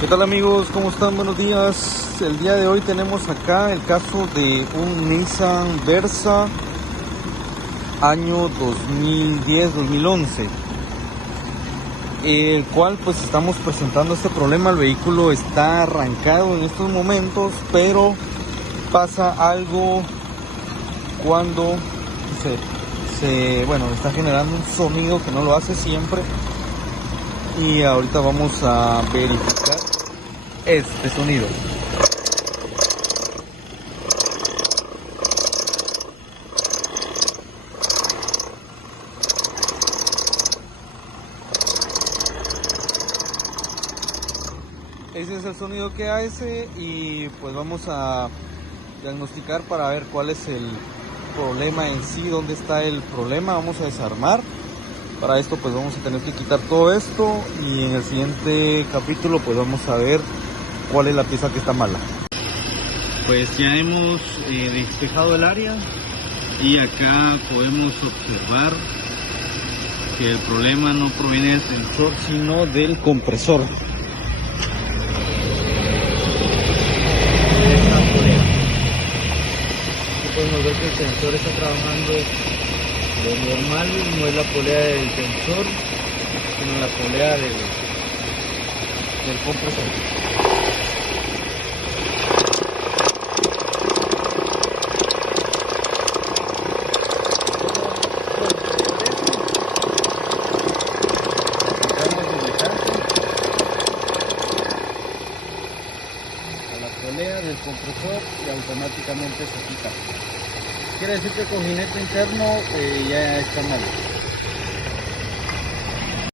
¿Qué tal amigos? ¿Cómo están? Buenos días. El día de hoy tenemos acá el caso de un Nissan Versa año 2010-2011, el cual pues estamos presentando este problema. El vehículo está arrancado en estos momentos, pero pasa algo cuando bueno, está generando un sonido que no lo hace siempre, y ahorita vamos a verificar este sonido. Ese es el sonido que hace, y pues vamos a diagnosticar para ver cuál es el problema en sí, dónde está el problema. Vamos a desarmar. Para esto pues vamos a tener que quitar todo esto, y en el siguiente capítulo pues vamos a ver cuál es la pieza que está mala. Pues ya hemos despejado el área, y acá podemos observar que el problema no proviene del sensor sino del compresor. Aquí podemos ver que el sensor está trabajando lo normal, no es la polea del sensor, sino la polea del compresor. A la polea del compresor y automáticamente se quita. Quiere decir que el cojinete interno ya está mal.